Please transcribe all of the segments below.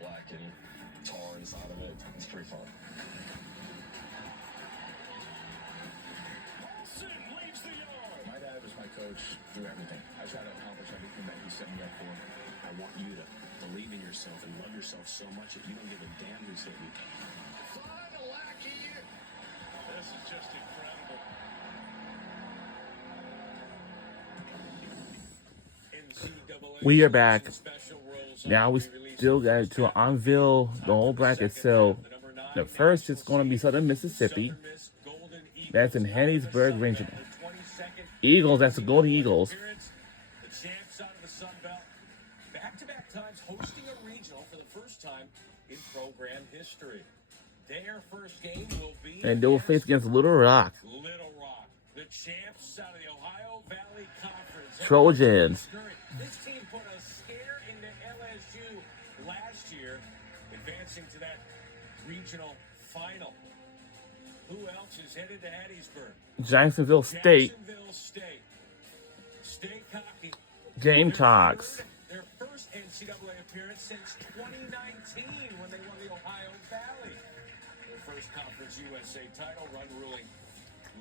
black and tar inside of it. It's pretty fun. My dad was my coach through everything. I try to accomplish everything that he set me up for. I want you to believe in yourself and love yourself so much that you don't give a damn who's hitting you. This is just incredible. We are back. Now we still got to unveil the whole bracket. So the first is going to be Southern Mississippi. That's in Hattiesburg Regional. Eagles, that's the Golden Eagles. The champs out of the Sun Belt, back-to-back times hosting a regional for the first time in program history. Their first game will be And they will face against Little Rock. Little Rock, the champs out of the Ohio Valley Conference. Trojans. This team put a scare into LSU last year, advancing to that regional final. Who else is headed to Hattiesburg? Jacksonville State. Jacksonville State. Stay cocky. Gamecocks. Their first NCAA appearance since 2019 when they won the Ohio Valley. Their first Conference USA title run ruling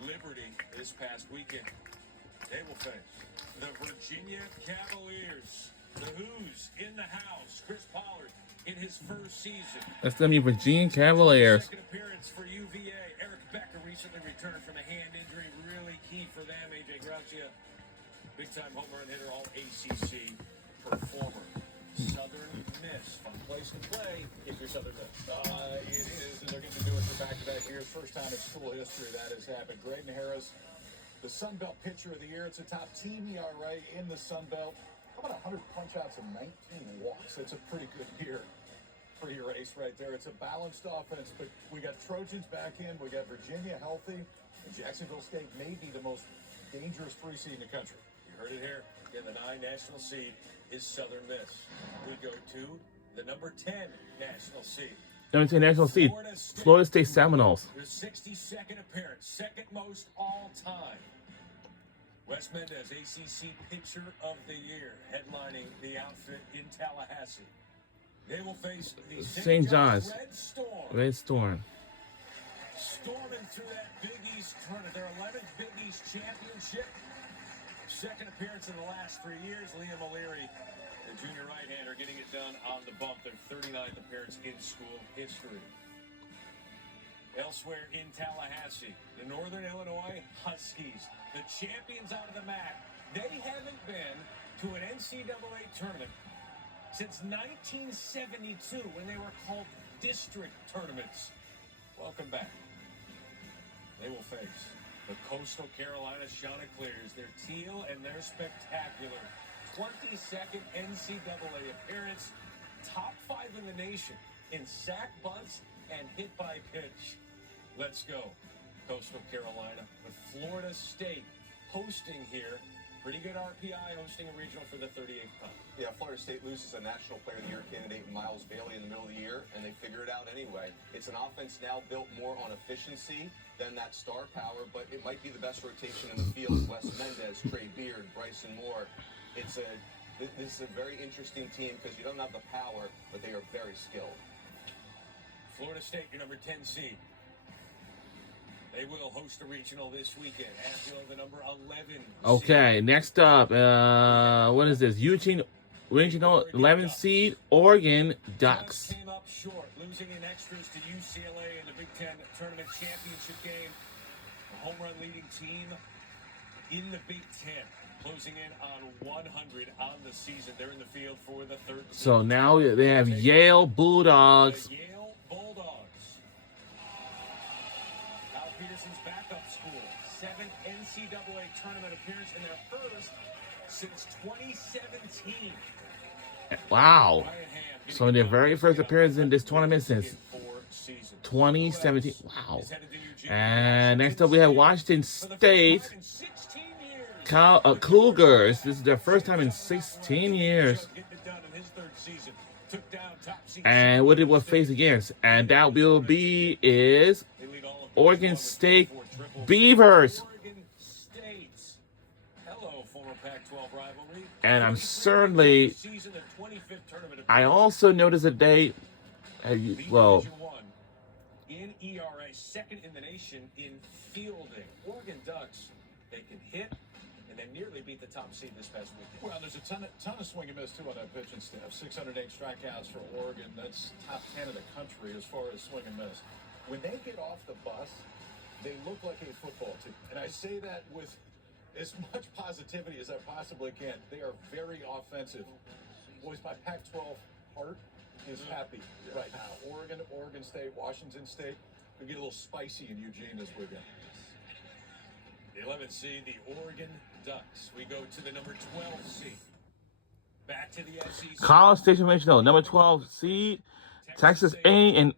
Liberty this past weekend. They will face the Virginia Cavaliers. The Who's in the house. Chris Pollard in his first season. That's going to be Virginia Cavaliers. Second appearance for UVA. Eric Becker recently returned from a hand injury. Really key for them. AJ Gracia, big-time home run hitter, all ACC performer. Southern Miss, fun place to play if you're Southern Miss. It is, and they're going to do it for back-to-back years. First time in school history that has happened. Graydon Harris, the Sun Belt Pitcher of the Year. It's a top team ERA in the Sun Belt. How about 100 punch-outs and 19 walks? That's a pretty good year for your ace right there. It's a balanced offense, but we got Trojans back in. We got Virginia healthy. And Jacksonville State may be the most dangerous 3 seed in the country. You heard it here. Again, the 9 national seed is Southern Miss. We go to the number 10 national seed. Number 10 national seed. Florida State Seminoles. Their 62nd appearance, second most all time. Wes Mendez, ACC Pitcher of the Year, headlining the outfit in Tallahassee. They will face the St. John's Red Storm. Red Storm. Storming through that Big East tournament, their 11th Big East championship. Second appearance in the last 3 years. Liam O'Leary, the junior right-hander, getting it done on the bump. Their 39th appearance in school history. Elsewhere in Tallahassee, the Northern Illinois Huskies, the champions out of the MAC. They haven't been to an NCAA tournament since 1972 when they were called district tournaments. Welcome back. They will face the Coastal Carolina Chanticleers. They're teal and they're spectacular. 22nd NCAA appearance, top 5 in the nation in sack bunts and hit by pitch. Let's go. Coastal Carolina with Florida State hosting here. Pretty good RPI hosting a regional for the 38th time. Yeah, Florida State loses a National Player of the Year candidate, Miles Bailey, in the middle of the year, and they figure it out anyway. It's an offense now built more on efficiency than that star power, but it might be the best rotation in the field. Wes Mendez, Trey Beard, Bryson Moore. This is a very interesting team because you don't have the power, but they are very skilled. Florida State, your number 10 seed. They will host a regional this weekend. Asheville, the number 11 seed. Okay, next up, what is this? Eugene Regional 11 seed, Oregon Ducks. Came up short, losing in extras to UCLA in the Big Ten Tournament Championship game. The home run leading team in the Big Ten, closing in on 100 on the season. They're in the field for the third. So now they have Yale Bulldogs. The Yale Bulldogs. Kyle Peterson's backup school, 7th NCAA tournament appearance in their first since 2017. Wow. So their very first appearance in this tournament since 2017. Wow. And next up we have Washington State Cougars. This is their first time in 16 years. And what did we face against? And that will be is Oregon State Beavers. And I also noticed that they well, Division I in ERA, second in the nation in fielding. Oregon Ducks, they can hit, and they nearly beat the top seed this past weekend. Well, there's a ton of swing and miss, too, on that pitching staff. 608 strikeouts for Oregon. That's top 10 in the country as far as swing and miss. When they get off the bus, they look like a football team. And I say that with as much positivity as I possibly can. They are very offensive. Boys, my Pac-12 heart is happy right now. Oregon State, Washington State. We get a little spicy in Eugene this weekend. The 11th seed, the Oregon Ducks. We go to the number 12 seed. Back to the SEC. College Station Regional, number 12 seed, Texas A&M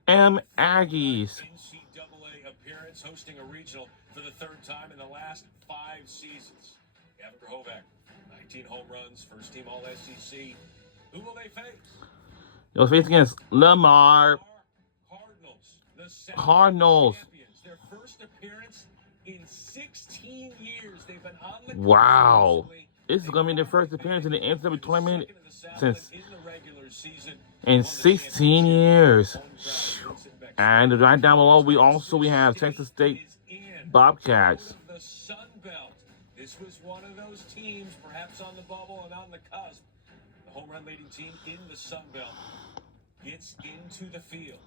Aggies. NCAA appearance, hosting a regional for the third time in the last 5 seasons. Gavin Grohovac, 19 home runs, first team All-SEC. Who will they face? They'll face against Lamar Cardinals. The South Cardinals. champions. Their first appearance in 16 years. They've been on the Wow. court. This is going to be their first appearance in the NCAA tournament Second in the South, since but in the regular season, in won the 16 championship. years. Home crowd, Vincent Beck. And right down below, we have Texas State Is in. Bobcats. The Sun Belt. This was one of those teams, perhaps on the bubble and on the cusp. The home run leading team in the Sun Belt gets into the field.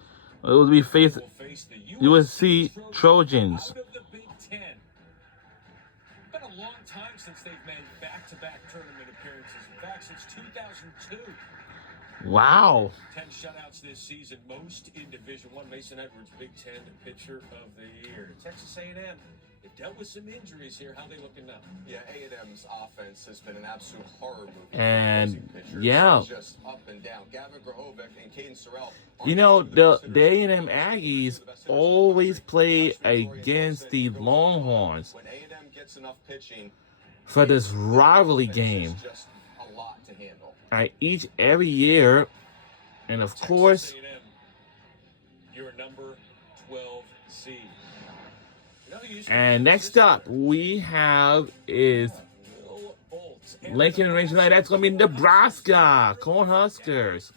It will be face Will face the USC Trojans. out of the Big Ten. It's been a long time since they've made back-to-back tournament appearances. In fact, since 2002. Wow. 10 shutouts this season, most in Division I. Mason Edwards, Big Ten Pitcher of the Year. Texas A&M, they've dealt with some injuries here. How they looking now? Yeah, A&M's offense has been an absolute horror movie. for And, opposing pitchers. yeah. It's just up and down. Gavin Grohovac and Caden Sorrell. You know, the A&M Aggies always play against the Longhorns When A&M gets enough pitching, for this rivalry it's game. just a lot to handle. Every year. And of course, Texas A&M, your number 12 seed. You know who used to and be next up we have is Will Bolts. Lincoln and Regional. That's going to be Nebraska Cornhuskers.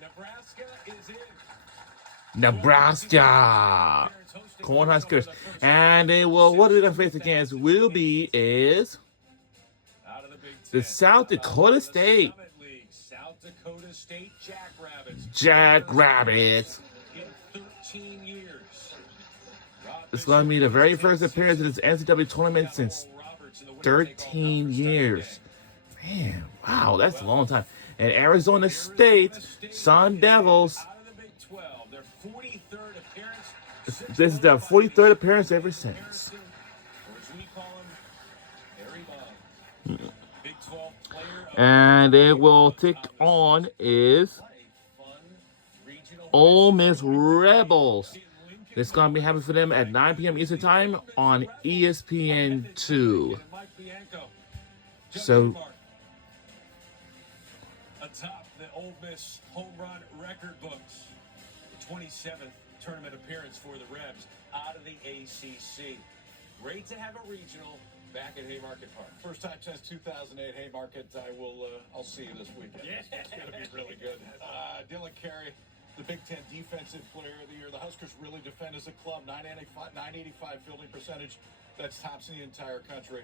Nebraska is in. Nebraska Cornhuskers. And they will, what are they going to face against? Will be is Out of the Big the Ten. South Dakota State Summit League, South Dakota State Jackrabbits. Jackrabbits. In 13 years. It's going to be the very first appearance in this NCAA tournament since 13 years. Man, wow, that's a long time. And Arizona State Sun Devils. Out of the Big 12, their 43rd appearance. This is their 43rd appearance ever since. Harrison, or as we call him, Harry Bond. Big 12 player of And they will take on is a fun regional Ole Miss Rebels. It's going to be happening for them at 9 p.m. Eastern Time on ESPN2. Mike Bianco. So, Atop the Ole Miss home run record books. The 27th tournament appearance for the Rebs out of the ACC. Great to have a regional back at Haymarket Park. First time since 2008 Haymarket. I'll see you this weekend. Yeah. It's going to be really good. Dylan Carey, the Big Ten Defensive Player of the Year. The Huskers really defend as a club. 985 fielding percentage. That's tops in the entire country.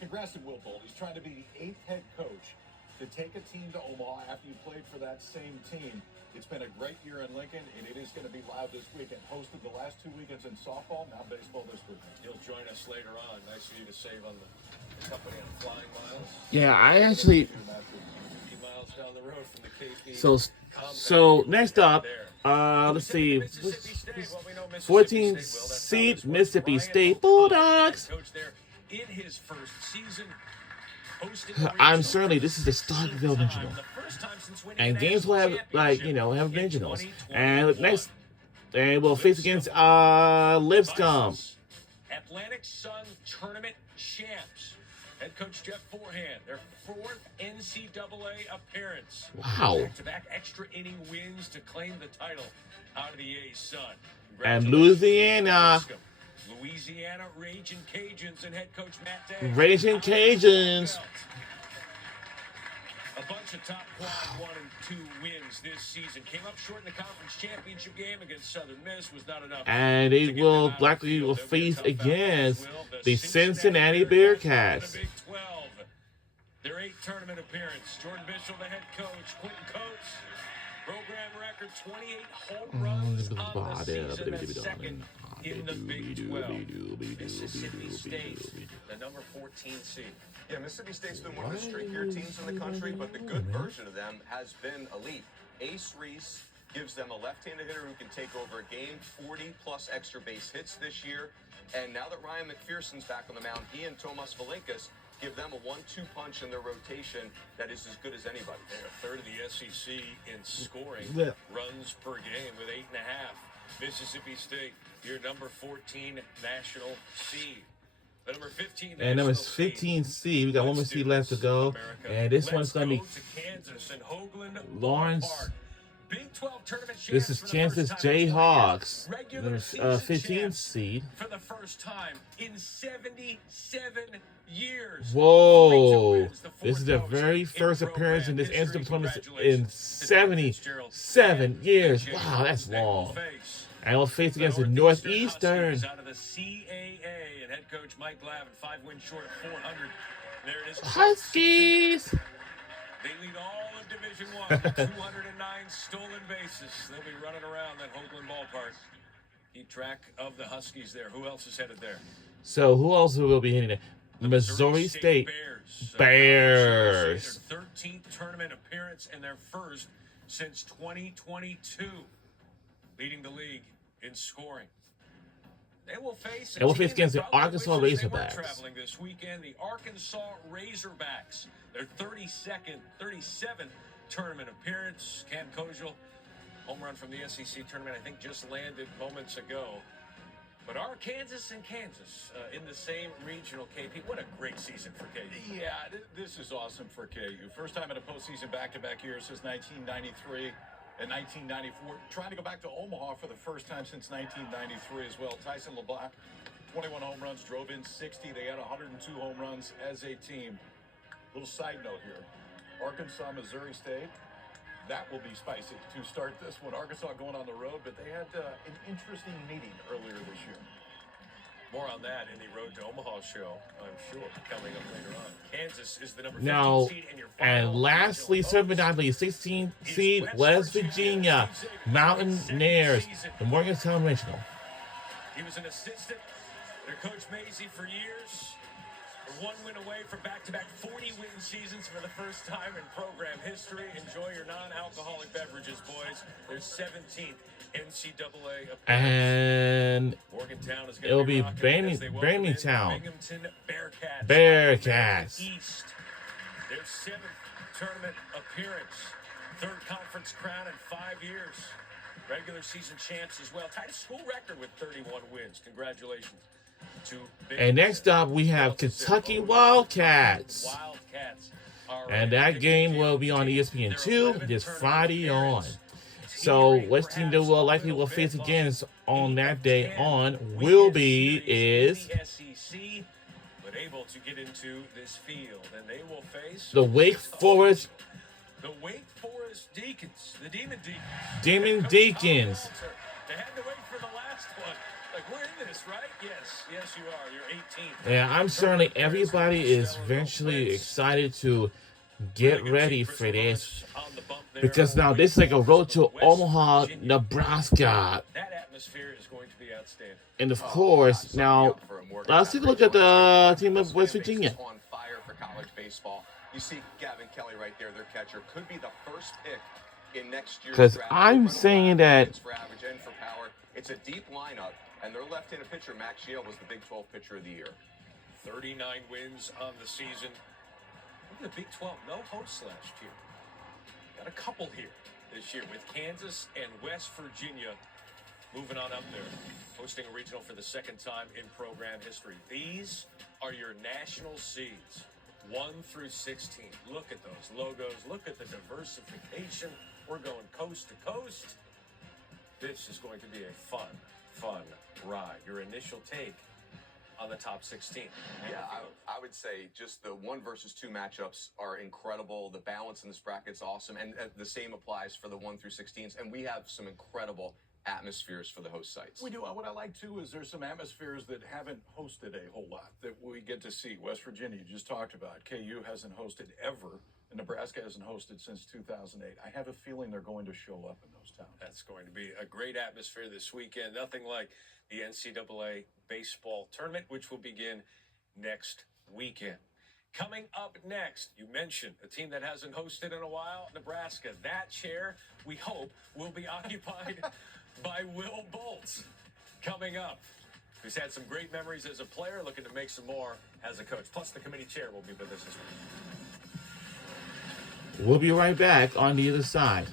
Congrats to Will Bolt. He's trying to be the 8th head coach to take a team to Omaha after you played for that same team. It's been a great year in Lincoln, and it is going to be loud this weekend. Hosted the last 2 weekends in softball, now baseball this weekend. He'll join us later on. Nice for you to save on the company on Flying Miles. yeah, I actually. 50 miles down the road from the KP. So next up, let's see. 14 seed Mississippi State Bulldogs. Coach there in his first season. I'm certainly, this is the start of the regional. And games will have, have regionals. And next, and we'll face against Lipscomb. Atlantic Sun Tournament champs. Head coach Jeff Forehand, their 4th NCAA appearance. Wow. Back-to-back extra inning wins to claim the title out of the A Sun. And Louisiana. Louisiana Raging Cajuns and head coach Matt Day. Raging Cajuns. A bunch of top quad 1 and 2 wins this season. Came up short in the conference championship game against Southern Miss. Was not enough. And they will likely will face against the Cincinnati Bearcats. Big 12. Their 8th tournament appearance. Jordan Bishop, the head coach. Quentin Coates, program record 28 home runs on the season. That's second in the Big 12. Mississippi State, the number 14 seed. Yeah, Mississippi State's been one of the streakier teams in the country, but the good version of them has been elite. Ace Reese gives them a left-handed hitter who can take over a game, 40-plus extra base hits this year. And now that Ryan McPherson's back on the mound, he and Tomas Valinkas give them a 1-2 punch in their rotation that is as good as anybody. They're a third of the SEC in scoring runs per game with 8.5. Mississippi State, your number 14 national seed. The number 15 And number national 15 seed, we got one more seed left to go. And this one's going to be Kansas and Hoagland Lawrence. Ballpark. Big 12 tournament This is champs for the Kansas first time in 20 years. Jayhawks, Regular number season 15 champs seed. for the first time in 77 years. Whoa! This is their very first appearance in this NCAA tournament in 77 years. Wow, that's long. And we'll face against the Northeastern. Out of the CAA and head coach Mike Glavin, 5 wins short of 400. There it is. Huskies! They lead all of Division I with 209 stolen bases. They'll be running around that Hoagland ballpark. Keep track of the Huskies there. Who else is headed there? So who else will be hitting it? Missouri State Bears. Their 13th tournament appearance and their first since 2022. Leading the league in scoring. They will face against the Arkansas Razorbacks. Traveling this weekend, the Arkansas Razorbacks. Their 37th tournament appearance. Cam Kojal, home run from the SEC tournament, I think just landed moments ago. But are Kansas and Kansas in the same regional, KP? What a great season for KU. Yeah, this is awesome for KU. First time in a postseason back-to-back years since 1993 and 1994. Trying to go back to Omaha for the first time since 1993 as well. Tyson LeBlanc, 21 home runs, drove in 60. They had 102 home runs as a team. Little side note here. Arkansas, Missouri State. That will be spicy to start this one. Arkansas going on the road, but they had an interesting meeting earlier this year. More on that in the Road to Omaha show, I'm sure, coming up later on. Kansas is the number 15 Now, seed in your and final lastly, regional certainly not least, 16 seed West Virginia Mountaineers, the Morgantown Regional. He was an assistant under Coach Mazie for years. We're 1 win away from back-to-back 40-win seasons for the first time in program history. Enjoy your non-alcoholic beverages, boys. Their 17th NCAA appearance. And Morgantown is it'll be Birmingham Bearcats. East. Their 7th tournament appearance. 3rd conference crown in 5 years. Regular season champs as well. Tied a school record with 31 wins. Congratulations. And next up, we have Kentucky Wildcats. And that game will be on ESPN2 this Friday on. So, which team they will likely will face against on that day on will be is but able to get into this field, and they will face the Wake Forest. The Wake Forest Deacons, the Demon Deacons. They had to wait for the last one. Like, we're in this, right? Yes, you are. You're 18. Yeah, I'm certainly everybody is eventually excited to get ready for this. Because now this is like a road to Omaha, Nebraska. That atmosphere is going to be outstanding. And of course, now let's take a look at the team of West Virginia. On fire for college baseball. You see Gavin Kelly right there, their catcher, could be the first pick in next year's draft. Because I'm saying that for average and for power. It's a deep lineup, and their left-handed pitcher, Max Shield, was the Big 12 Pitcher of the Year. 39 wins on the season. Look at the Big 12. No hosts last year. Got a couple here this year with Kansas and West Virginia moving on up there. Hosting a regional for the 2nd time in program history. These are your national seeds. 1 through 16. Look at those logos. Look at the diversification. We're going coast to coast. This is going to be a fun ride. Your initial take on the top 16. Yeah, I would say just the 1 versus 2 matchups are incredible. The balance in this bracket's awesome, and the same applies for the 1 through 16s. And we have some incredible atmospheres for the host sites. We do. What I like too is there's some atmospheres that haven't hosted a whole lot that we get to see. West Virginia, you just talked about. KU hasn't hosted ever, and Nebraska hasn't hosted since 2008. I have a feeling they're going to show up in those towns. That's going to be a great atmosphere this weekend. Nothing like the NCAA baseball tournament, which will begin next weekend. Coming up next, you mentioned a team that hasn't hosted in a while, Nebraska. That chair, we hope, will be occupied by Will Bolts. Coming up, he's had some great memories as a player, looking to make some more as a coach. Plus, the committee chair will be with us this week. We'll be right back on the other side.